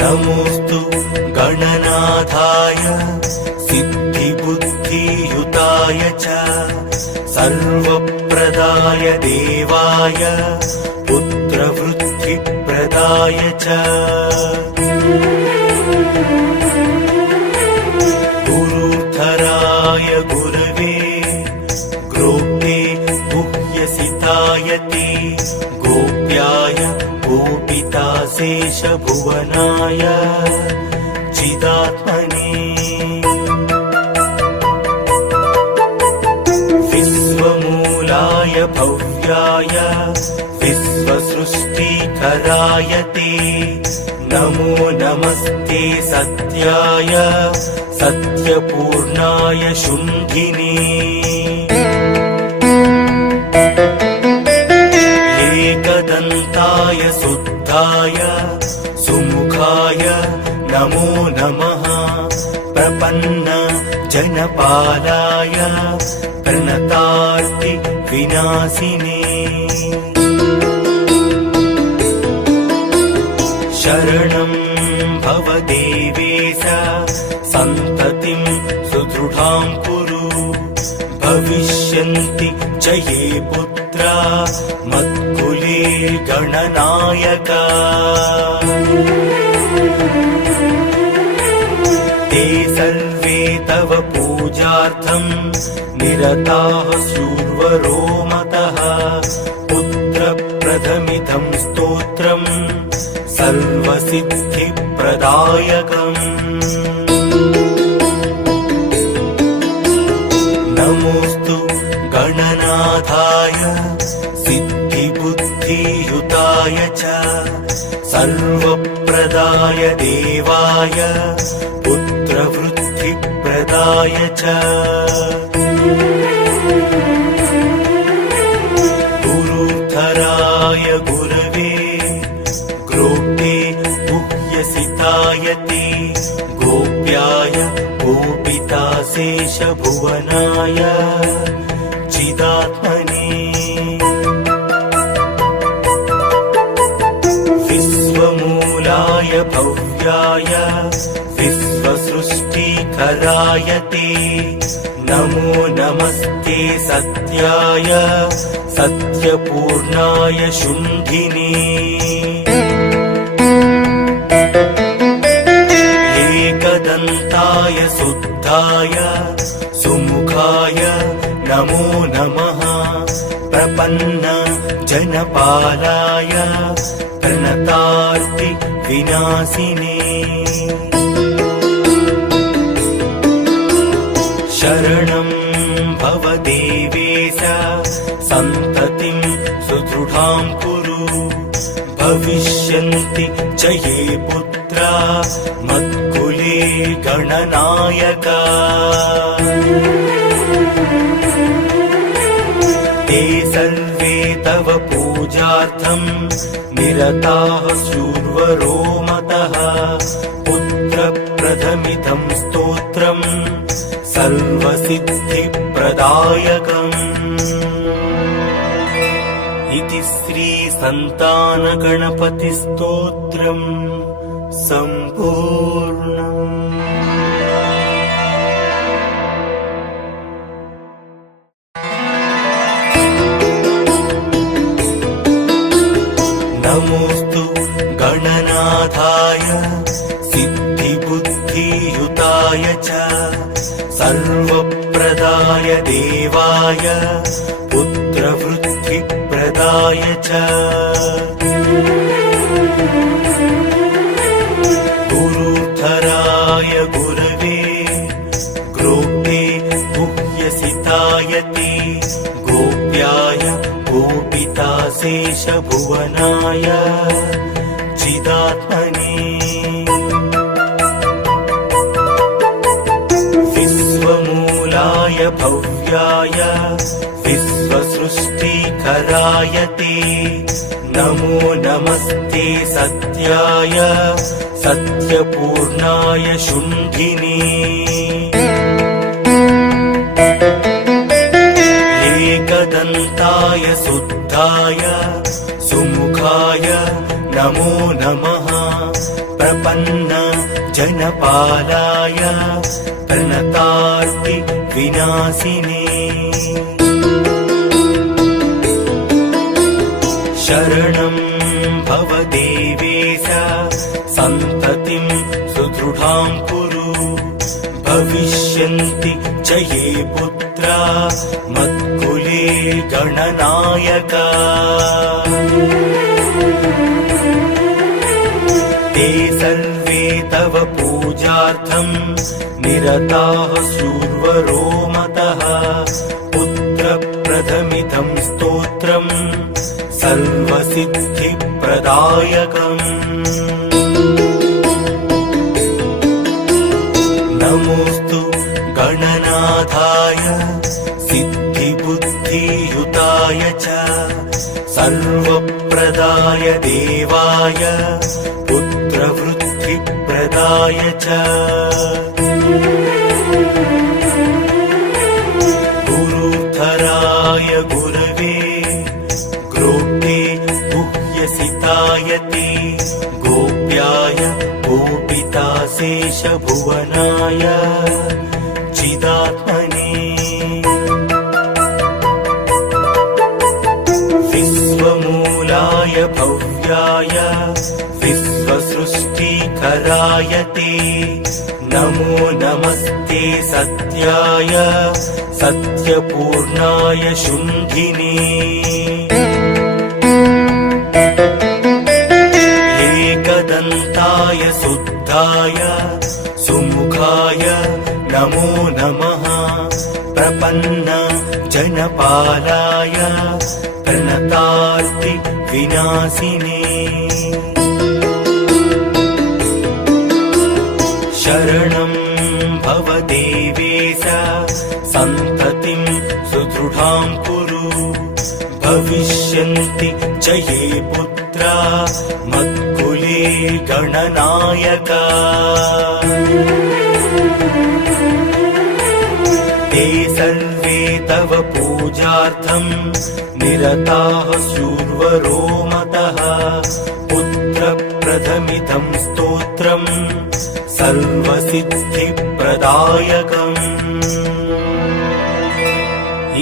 नमोऽस्तु गणनाथाय सिद्धिबुद्धियुताय च सर्वप्रदाय देवाय पुत्रवृद्धिप्रदाय च गुरुधराय गुरवे गोप्ते गुह्यसितायते गोप्याय गोपिताशेषभुवनाय चिदात्मने विश्वमूलाय भव्याय विश्वसृष्टिकराय ते नमो नमस्ते सत्याय सत्यपूर्णाय शुम्भिने एकदन्ताय शुद्धाय सुमुखाय नमो नमः प्रपन्न जनपालाय प्रणतार्ति विनाशिने शरणं भव देवेश सन्ततिं सुदृढां कुरु भविष्यन्ति च ये पुत्रा मत्कुले गणनायका ते सर्वे तव पूजार्थं निरताः शूर्वरो मतः पुत्रप्रदमिदं स्तोत्रम् सर्वसिद्धिप्रदायकम् नमोऽस्तु गणनाथाय सिद्धिबुद्धियुताय च सर्वप्रदाय देवाय पुत्रवृद्धिप्रदाय च गुरुधराय गुरवे गोप्ते गुह्यसितायते गोप्याय गोपिताशेषभुवनाय चिदात्मने विश्वमूलाय भव्याय विश्वसृष्टिकराय ते नमो नमस्ते सत्याय सत्यपूर्णाय शुम्भिने एकदन्ताय शुद्धाय सुमुखाय नमो नमः प्रपन्न जनपालाय प्रणतार्ति विनाशिने शरणं भव देवेश सन्ततिं सुदृढां कुरु भविष्यन्ति च ये पुत्रा मत्कुले गणनायका ते सर्वे तव पूजार्थं निरताः शूर्वरो मतः पुत्रप्रदमिदं स्तोत्रम् सर्वसिद्धिप्रदायकम् इति श्री संतानगणपतिस्तोत्रम् सम्पूर्णम्। नमोऽस्तु गणनाथाय सिद्धिबुद्धियुताय च सर्वप्रदाय देवाय पुत्रवृद्धिप्रदाय च गुरुधराय गुरवे गोप्ते गुह्यसितायते गोप्याय गोपिताशेषभुवनाय चिदात्मने विश्वमूलाय भव्याय विश्वसृष्टिकराय ते नमो नमस्ते सत्याय सत्यपूर्णाय शुम्भिने जनपालाय प्रणतार्ति विनाशिने शरणं भव देवेश सन्ततिं सुदृढां कुरु भविष्यन्ति च ये पुत्रा मत्कुले गणनायका ते सर्वे तव पूजार्थं निरताः शूर्वरो मतः पुत्रप्रथमिदं स्तोत्रं सर्वसिद्धिप्रदायकम् नमोऽस्तु गणनाथाय सिद्धिबुद्धियुताय च सर्वप्रदाय देवाय पुत्रवृद्धिप्रदाय च गुरुधराय गुरवे ग्रोप्ते गुह्यसिताय ते गोप्याय गोपिताशेषभुवनाय चिदात्मने विश्वमूलाय भव्याय विश्वसृष्टिकराय ते नमो नमस्ते सत्याय सत्यपूर्णाय शुम्भिने एकदन्ताय शुद्धाय सुमुखाय नमो नमः प्रपन्न जनपालाय प्रणतार्ति विनाशिने शरणं भव देवेश सन्ततिं सुदृढां कुरु भविष्यन्ति च ये पुत्रा मत्कुले गणनायका ते सर्वे तव पूजार्थं निरताः शूर्वरो मतः पुत्रप्रथमिदं स्तोत्रं सर्वसिद्धिप्रदायकम्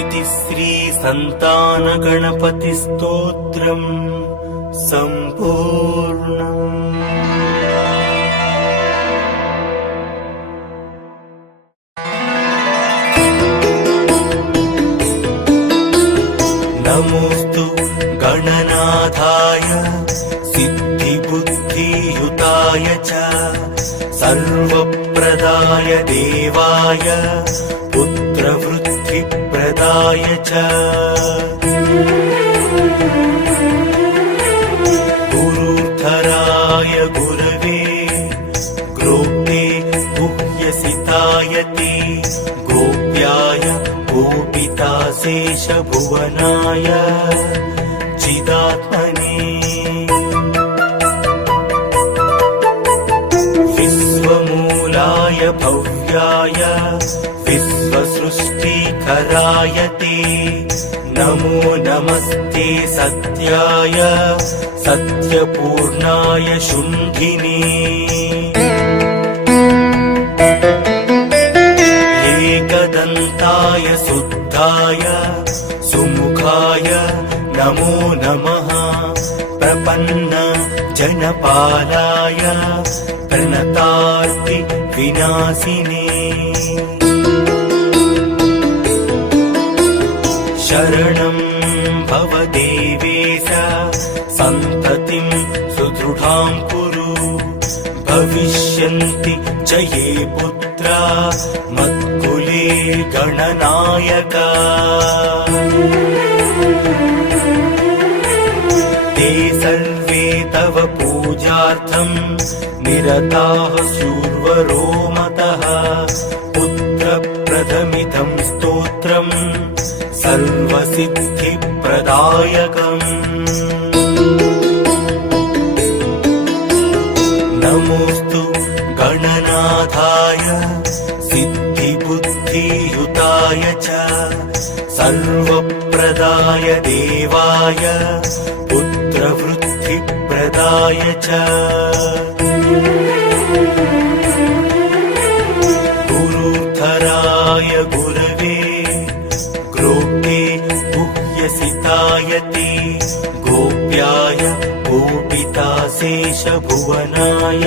इति श्रीसन्तानगणपतिस्तोत्रम् सम्पूर्णम्। नमोऽस्तु गणनाथाय सिद्धिबुद्धियुताय च सर्वप्रदाय देवाय पुत्रवृद्धिप्रदाय च गुरुधराय गुरवे ग्रोप्ते गुह्यसिताय ते गोप्याय गोपिताशेषभुवनाय चिदात्मने विश्वमूलाय भव्याय विश्वसृष्टिकराय ते नमो नमस्ते सत्याय सत्यपूर्णाय शुम्भिने एकदन्ताय शुद्धाय सुमुखाय नमो नमः प्रपन्न जनपालाय प्रणतार्ति विनाशिने शरणं भव देवेश सन्ततिं सुदृढां कुरु भविष्यन्ति च ये पुत्रा मत्कुले गणनायका ते सर्वे तव पूजार्थं निरताः शूर्वरो मतः पुत्रप्रथमिदं स्तोत्रं सर्वसिद्धिप्रदायकम् नमोऽस्तु गणनाथाय सिद्धिबुद्धियुताय च सर्वप्रदाय देवाय पुत्रवृद्धिप्रदाय च भुवनाय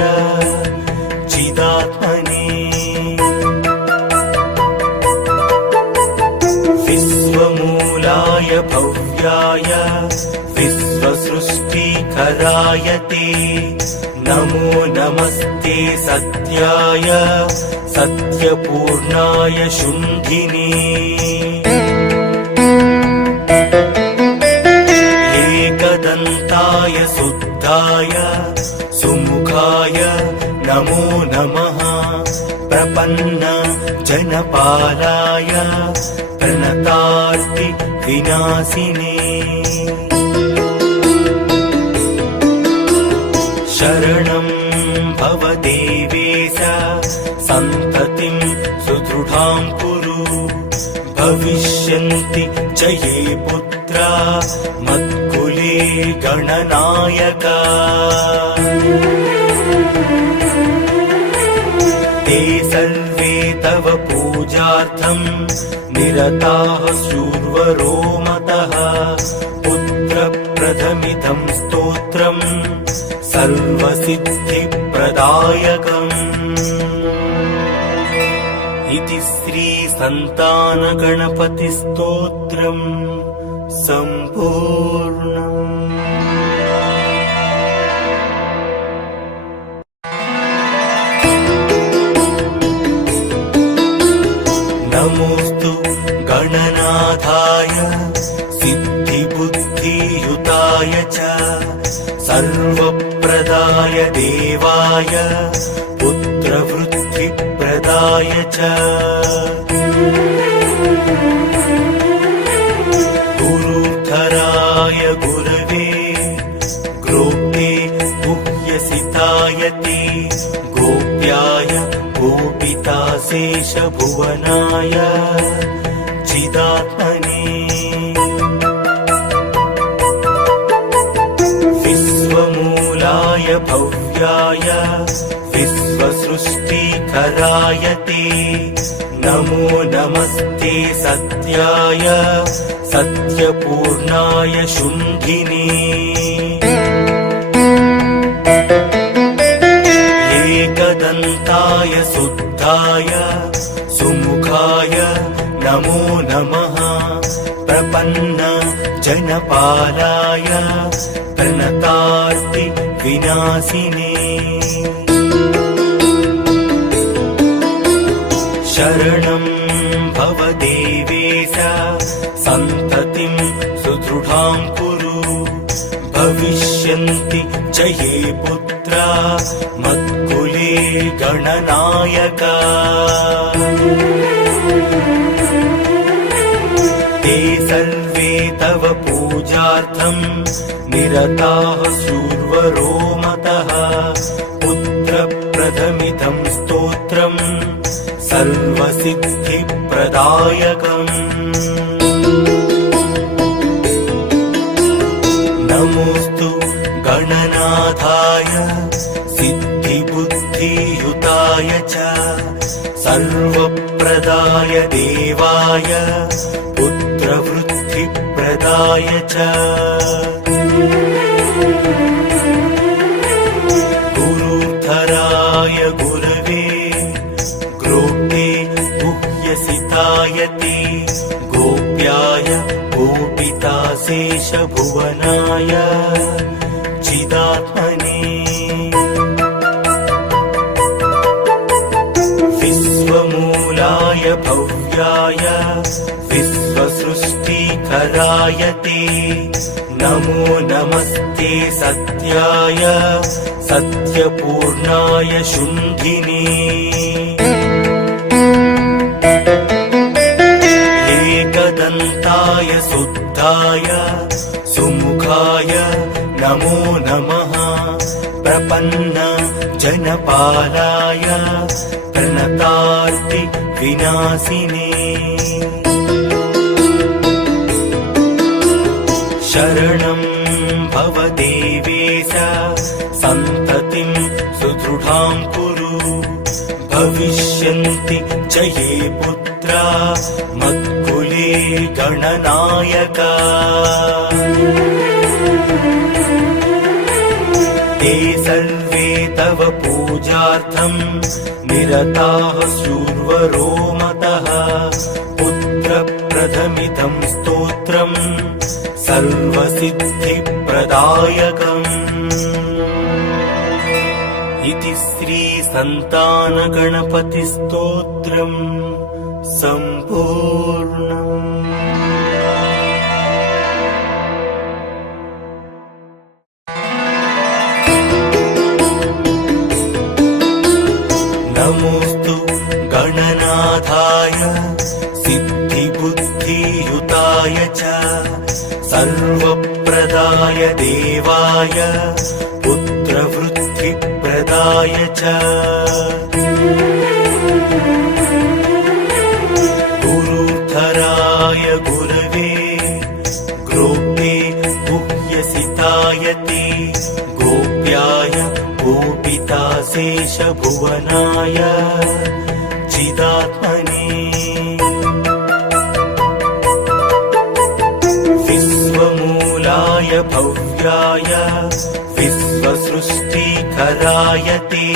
चिदात्मने विश्वमूलाय भव्याय विश्वसृष्टिकराय ते नमो नमस्ते सत्याय सत्यपूर्णाय शुण्ठिने एकदन्ताय शुद्धाय सुमुखाय नमो नमः प्रपन्न जनपालाय प्रणतार्ति विनाशिने शरणं भव देवेश सन्ततिं सुदृढां कुरु भविष्यन्ति च ये पुत्रा मत्कुले गणनायका ते सर्वे तव पूजार्थं निरताः शूर्वरो मतः पुत्रप्रथमिदं स्तोत्रम् सर्वसिद्धिप्रदायकम् इति श्रीसन्तानगणपतिस्तोत्रम् सम्पूर्णम्। नमोऽस्तु गणनाथाय सिद्धिबुद्धियुताय च सर्वप्रदाय देवाय पुत्रवृद्धिप्रदाय च गुरुधराय गुरवे गोप्ते गुह्यसिताय ते गोप्याय गोपिताशेषभुवनाय चिदात्मने विश्वमूलाय भव्याय विश्वसृष्टिकराय ते नमो नमस्ते सत्याय सत्यपूर्णाय शुण्ठिने एकदन्ताय शुद्धाय सुमुखाय नमो नमः प्रपन्न जनपालाय प्रणतार्ति विनाशिने शरणं भव देवेश सन्ततिं सुदृढां कुरु भविष्यन्ति च ये पुत्रा मत्कुले गणनायका ते सर्वे तव पूजार्थं निरताः शूर्वरो मतः पुत्रप्रथमिदं स्तोत्रम् सर्वसिद्धिप्रदायकम् नमोऽस्तु गणनाथाय सिद्धिबुद्धियुताय च सर्वप्रदाय देवाय पुत्रवृद्धिप्रदाय च गुरुधराय गुरवे गोप्ते गुह्यसिताय ते गोप्याय गोपिताशेषभुवनाय चिदात्मने विश्वमूलाय भव्याय विश्वसृष्टिकराय ते नमो नमस्ते सत्याय सत्यपूर्णाय शुण्ठिने एकदन्ताय शुद्धाय सुमुखाय नमो नमः प्रपन्न जनपालाय प्रणतार्ति विनाशिने शरणं भव देवेश सन्ततिं सुदृढां कुरु भविष्यन्ति च ये पुत्रा मत्कुले गणनायका ते सर्वे तव पूजार्थं निरताः शूर्वरो मतः पुत्रप्रदमिदं स्तोत्रम् सर्वसिद्धिप्रदायकम् इति श्रीसन्तानगणपतिस्तोत्रम् सम्पूर्णम्। नमोऽस्तु गणनाथाय सिद्धिबुद्धियुताय च सर्वप्रदाय देवाय पुत्रवृद्धिप्रदाय च गुरुधराय गुरवे गोप्ये गुह्यसिताय ते गोप्याय गोपिताशेषभुवनाय चिदात्मने विश्वमूलाय भव्याय विश्वसृष्टिकराय ते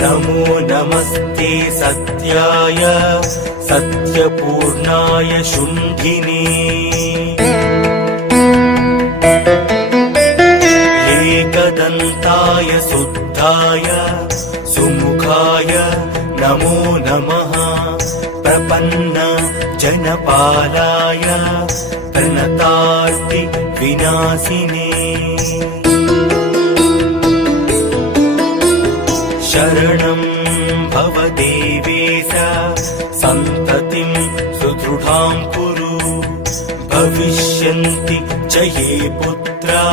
नमो नमस्ते सत्याय सत्यपूर्णाय शुण्ठिने एकदन्ताय शुद्धाय सुमुखाय नमो नमः प्रपन्न जनपालाय प्रणतार्ति विनाशिने शरणं भव देवेश सन्ततिं सुदृढां कुरु भविष्यन्ति च ये पुत्रा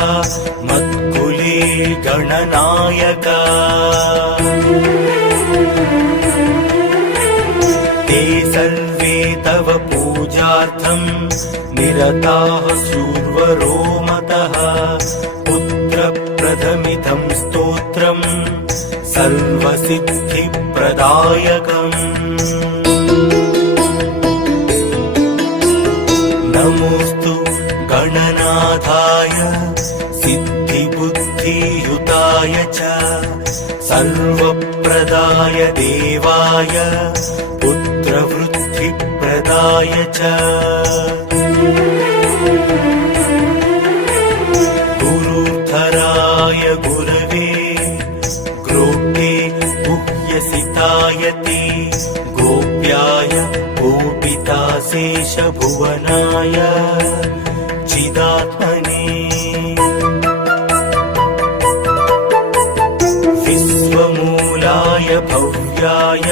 मत्कुले गणनायका ते सर्वे तव पूजार्थं निरताः शूर्वरो मतः पुत्रप्रदमिदं स्तोत्रम् सर्वसिद्धिप्रदायकम् नमोऽस्तु गणनाथाय सिद्धिबुद्धियुताय च सर्वप्रदाय देवाय पुत्रवृद्धिप्रदाय च गुरुधराय गुरवे गोप्ये गुह्यसिताय ते गोप्याय गोपिताशेषभुवनाय चिदात्मने विश्वमूलाय भव्याय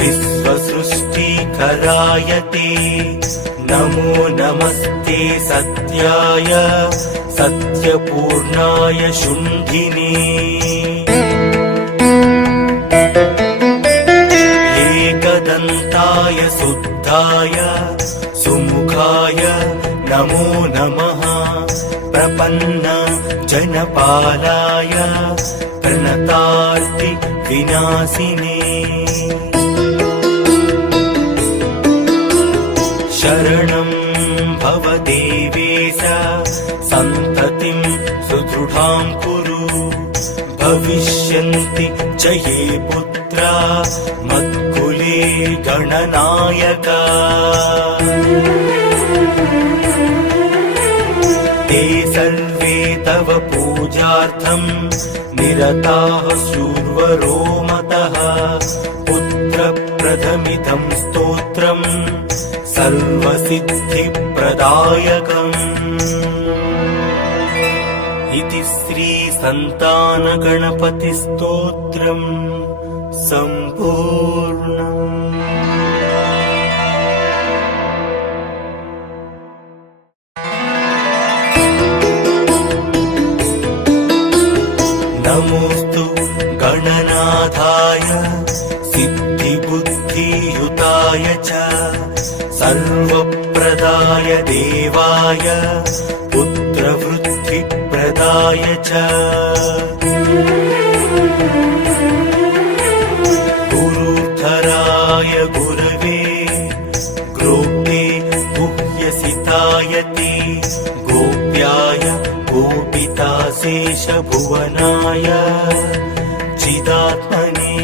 विश्वसृष्टिकराय ते नमो नमस्ते सत्याय सत्यपूर्णाय शुण्ठिने एकदन्ताय शुद्धाय सुमुखाय नमो नमः प्रपन्न जनपालाय प्रणतार्ति विनाशिने शरणं भव देवेश सन्ततिं सुदृढां कुरु भविष्यन्ति च ये पुत्रा मत्कुले गणनायका ते सर्वे तव पूजार्थं निरताः शूर्वरो मतः पुत्रप्रदमिदं स्तोत्रम् सर्वसिद्धिप्रदायकम् इति श्रीसन्तानगणपतिस्तोत्रम् सम्पूर्णम्। नमोऽस्तु गणनाथाय सिद्धिबुद्धियुताय च सर्वप्रदाय देवाय पुत्रवृद्धिप्रदाय च गुरुधराय गुरवे गोप्ये गुह्यसिताय ते गोप्याय गोपिताशेषभुवनाय शेषभुवनाय चिदात्मने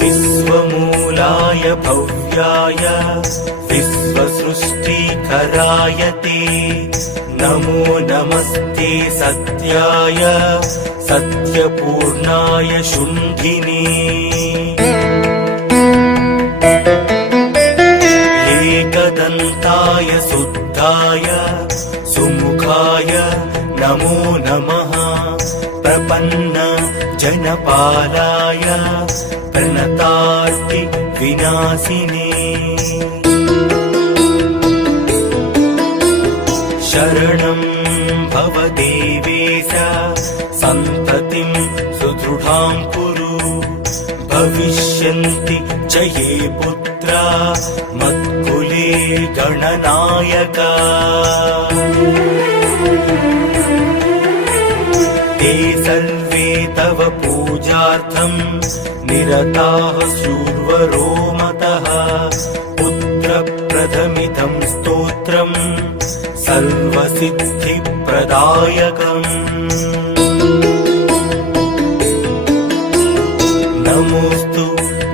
विश्वमूलाय भव्याय विश्वसृष्टिकराय ते नमो नमस्ते सत्याय सत्यपूर्णाय शुण्ठिने एकदन्ताय शुद्धाय सुमुखाय नमो नमः प्रपन्न जनपालाय प्रणतार्ति विनाशिने शरणं भव देवेश सन्ततिं सुदृढां कुरु भविष्यन्ति च ये पुत्रा मत्कुले गणनायका ते सर्वे तव पूजार्थं निरताः शूर्वरो मतः पुत्रप्रदमिदं स्तोत्रम् सर्वसिद्धिप्रदायकम् नमोऽस्तु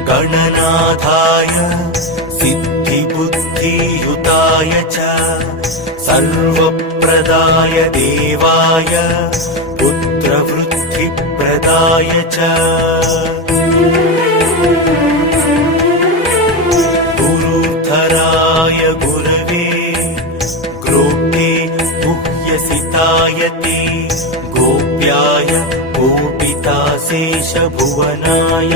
गणनाथाय सिद्धिबुद्धियुताय च सर्वप्रदाय देवाय पुत्रवृद्धिप्रदाय च गुरुधराय गुरवे ग्रोप्ते गुह्यसिताय ते गोप्याय गोपिताशेषभुवनाय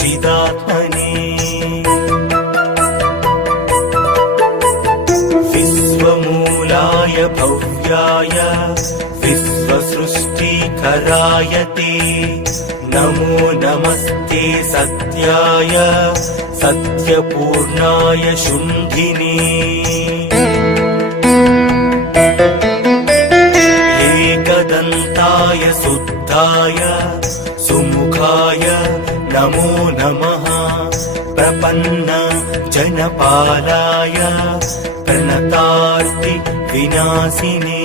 चिदात्मने विश्वमूलाय भव्याय विश्वसृष्टिकराय ते नमो नमस्ते सत्याय सत्यपूर्णाय शुण्ठिने एकदन्ताय शुद्धाय सुमुखाय नमो नमः प्रपन्न जनपालाय प्रणतार्ति विनाशिने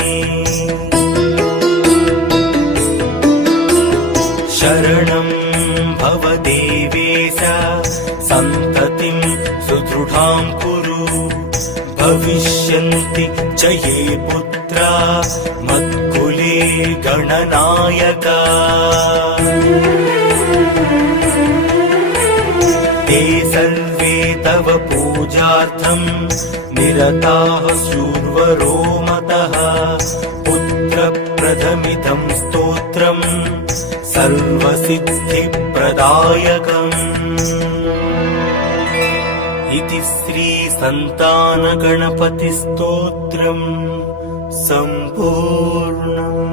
शरणं भव देवेश सन्ततिं सुदृढां कुरु भविष्यन्ति च ये पुत्रा मत्कुले गणनायका ते सर्वे तव पूजार्थं निरताः शूर्वरो मतः पुत्रप्रदमिदं स्तोत्रम् सर्वसिद्धिप्रदायकम् इति श्रीसन्तानगणपतिस्तोत्रम् सम्पूर्णम्।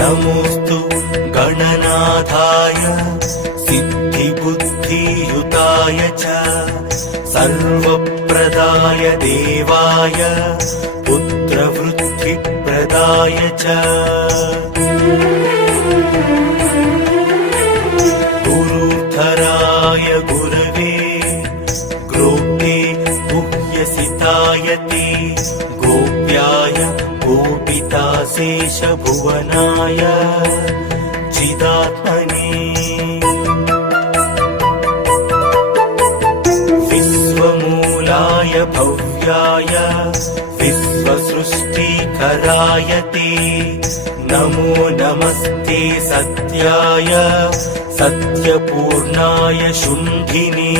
नमोऽस्तु गणनाथाय सिद्धिबुद्धियुताय च सर्वप्रदाय देवाय पुत्रवृद्धिप्रदाय च गुरुधराय गुरवे ग्रोप्ते गुह्यसिताय ते गोप्याय गोपिताशेषभुवनाय चिदात्मने विश्वमूलाय भव्याय विश्वसृष्टिकराय ते नमो नमस्ते सत्याय सत्यपूर्णाय शुण्ठिने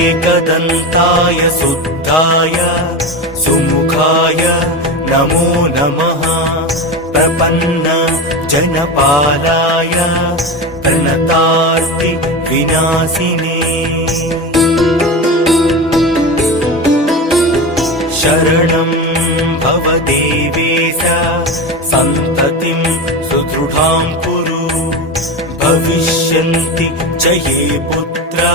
एकदन्ताय शुद्धाय सुमुखाय नमो नमः प्रपन्न जनपालाय प्रणतार्ति विनाशिने शरणं भव देवेश सन्ततिं सुदृढां कुरु भविष्यन्ति च ये पुत्रा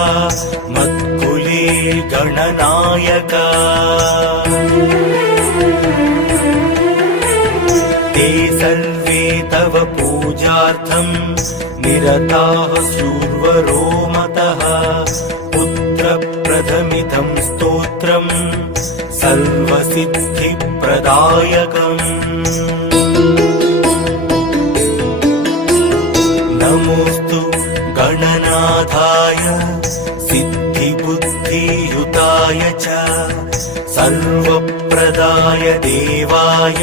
मत्कुले गणनायका ते ते सर्वे तव पूजार्थं निरताः शूर्वरो मतः पुत्रप्रथमिदं स्तोत्रम् सर्वसिद्धिप्रदायकम् नमोऽस्तु गणनाथाय सिद्धिबुद्धियुताय च सर्वप्रदाय देवाय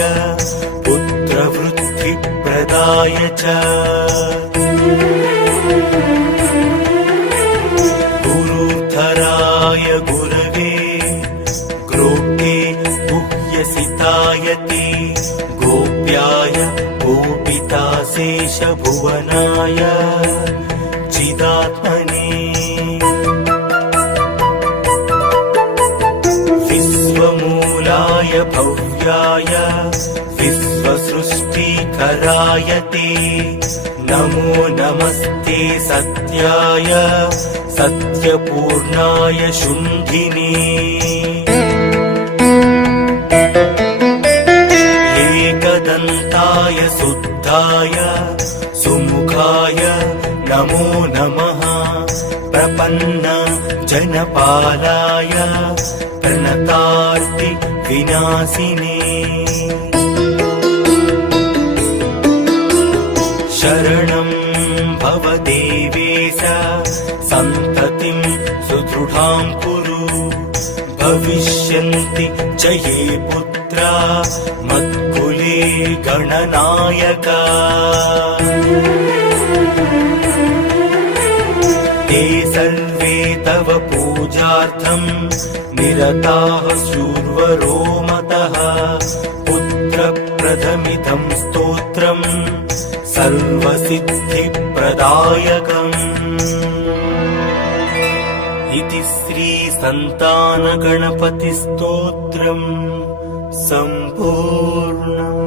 पुत्रवृद्धिप्रदाय च गुरुधराय गुरवे ग्रोप्ये गुह्यसितायते गोप्याय गोपिताशेषभुवनाय चिदात्मने विश्वमूलाय भव्याय विश्वसृष्टिकराय ते नमो नमस्ते सत्याय सत्यपूर्णाय शुण्ठिने एकदन्ताय शुद्धाय सुमुखाय नमो नमः प्रपन्न जनपालाय प्रणतार्ति विनाशिने शरणं भव देवेश सन्ततिं सुदृढां कुरु भविष्यन्ति च ये पुत्रा मत्कुले गणनायका ते सर्वे तव पूजार्थं निरताः शूर्वरो मतः पुत्रप्रथमिदं स्तोत्रम् सर्वसिद्धिप्रदायकम् इति श्रीसन्तानगणपतिस्तोत्रम् सम्पूर्णम्।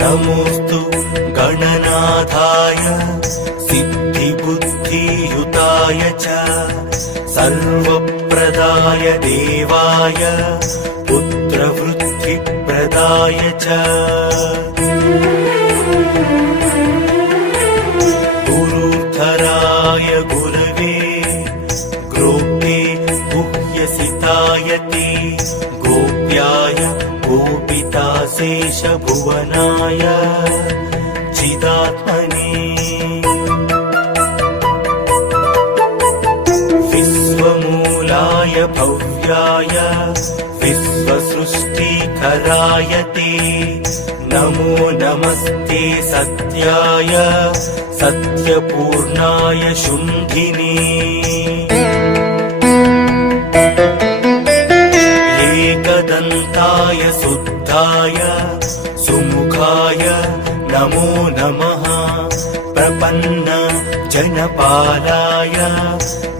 नमोऽस्तु गणनाथाय सिद्धिबुद्धियुताय च सर्वप्रदाय देवाय पुत्रवृद्धिप्रदाय च गुरुधराय गुरवे ग्रोप्ये गुह्यसिताय ते गोप्याय गोपिताशेषभुवनाय चिदात्मने विश्वमूलाय भव्याय विश्वसृष्टिकराय ते नमो नमस्ते सत्याय सत्यपूर्णाय शुण्ठिने एकदन्ताय शुद्धाय सुमुखाय नमो नमः प्रपन्न जनपालाय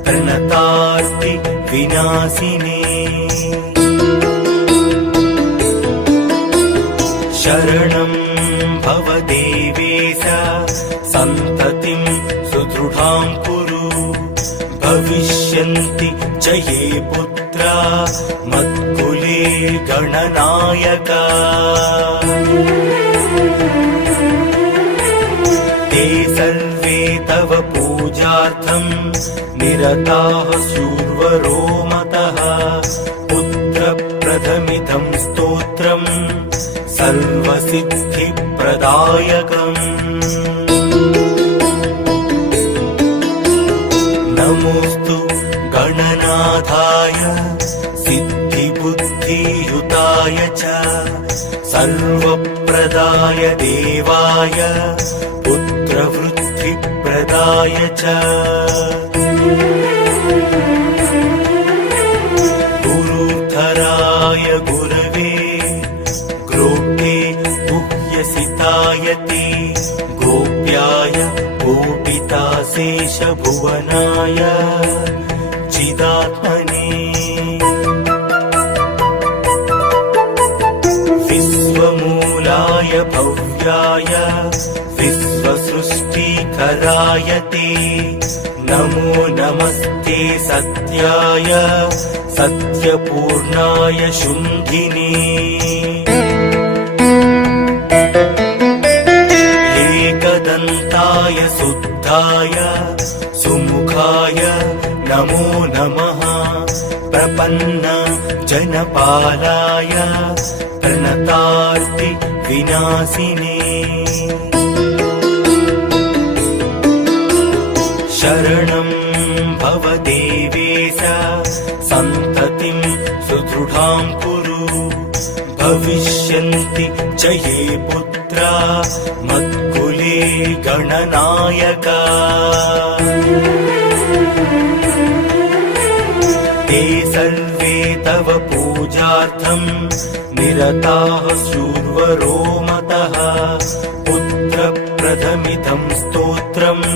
प्रणतार्ति विनाशिने शरणं भव देवेश सन्ततिं सुदृढां कुरु भविष्यन्ति च ये पुत्रा मत्कुले गणनायका ते सर्वे तव पूजार्थं निरताः शूर्वरो मतः पुत्रप्रथमिदं स्तोत्रम् सर्वसिद्धिप्रदायकम् नमोऽस्तु गणनाथाय सिद्धिबुद्धियुताय च सर्वप्रदाय देवाय पुत्रवृद्धिप्रदाय च गुरुधराय गुरवे ग्रोप्ये गुह्यसिताय ते गोप्याय गोपिताशेषभुवनाय चिदात्मने विश्वमूलाय भव्याय विश्वसृष्टिकराय सृष्टिकराय ते नमो नमस्ते सत्याय सत्यपूर्णाय शुम्भिने एकदन्ताय शुद्धाय सुमुखाय नमो नमः प्रपन्न जनपालाय प्रणतार्ति विनाशिने शरणं भव देवेश सन्ततिं सुदृढां कुरु भविष्यन्ति च ये पुत्रा मत्कुले गणनायका ते सर्वे तव पूजार्थं निरताः शूर्वरो मतः पुत्रप्रथमिदं स्तोत्रम्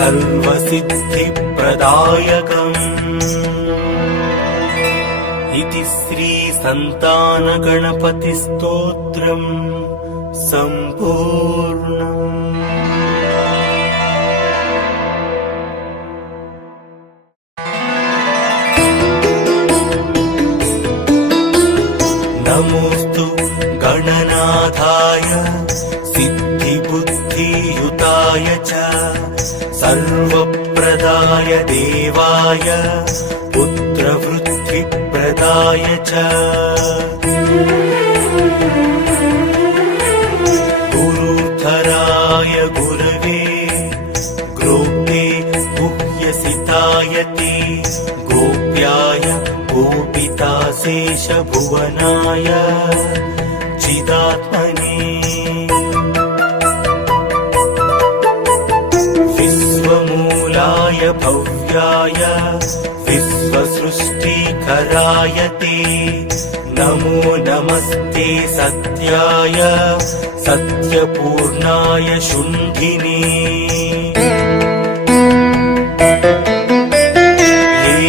सर्वसिद्धिप्रदायकम् इति श्रीसन्तानगणपतिस्तोत्रम् सम्पूर्णम्। नमोऽस्तु गणनाथाय सिद्धिबुद्धियुताय च सर्वप्रदाय देवाय पुत्रवृद्धिप्रदाय च गुरुधराय गुरवे ग्रोप्ते गुह्यसिताय ते गोप्याय गोपिताशेषभुवनाय चिदात्मने विश्वमूलाय भव्याय विश्वसृष्टिकराय ते नमो नमस्ते सत्याय सत्यपूर्णाय शुम्भिने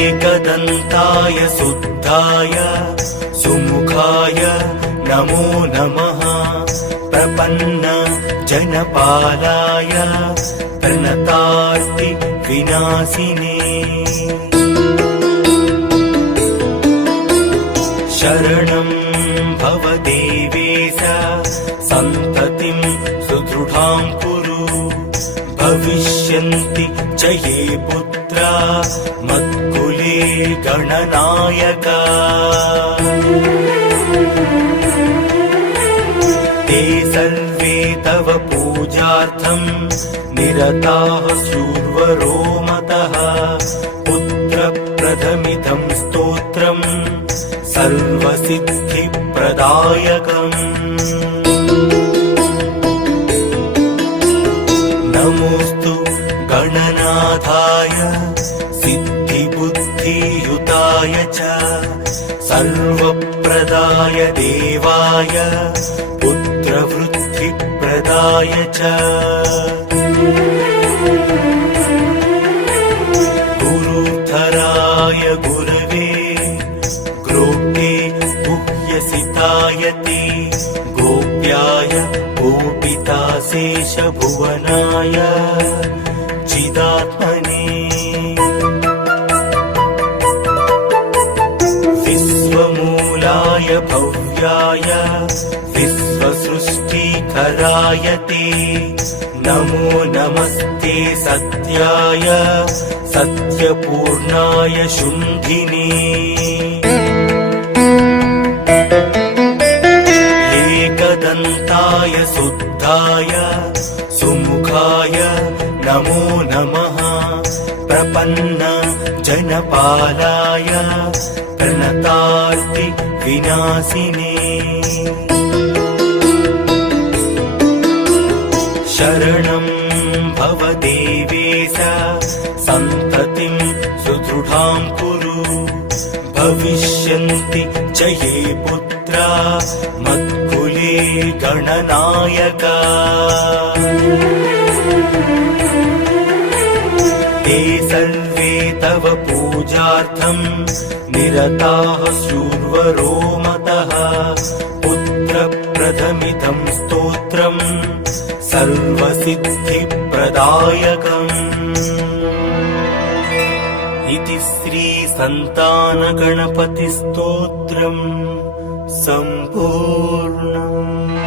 एकदन्ताय शुद्धाय सुमुखाय नमो नमः प्रपन्न जनपालाय प्रणतार्ति विनाशिने शरणं भव देवेश सन्ततिं सुदृढां कुरु भविष्यन्ति च ये पुत्रा मत्कुले गणनायका ते सर्वे तव पूजार्थं निरताः शूर्वरो मतः पुत्रप्रथमिदं स्तोत्रम् सर्वसिद्धिप्रदायकम् नमोऽस्तु गणनाथाय सिद्धिबुद्धियुताय च सर्वप्रदाय देवाय पुत्रवृद्धिप्रदाय च गुरुधराय गुरवे ग्रोप्ते गुह्यसिताय ते गोप्याय गोपिताशेषभुवनाय चिदात्मने विश्वमूलाय भव्याय विश्वसृष्टिकराय ते नमो नमस्ते सत्याय सत्यपूर्णाय शुम्भिने एकदन्ताय शुद्धाय सुमुखाय नमो नमः प्रपन्न जनपालाय प्रणतार्ति विनाशिने शरणं भव देवेश सन्ततिं सुदृढां कुरु भविष्यन्ति च ये पुत्रा मत्कुले गणनायका ते सर्वे तव पूजार्थं निरताः शूर्वरो मतः पुत्रप्रथमिदं स्तोत्रम् सर्वसिद्धिप्रदायकम् इति श्रीसन्तानगणपतिस्तोत्रम् सम्पूर्णम्।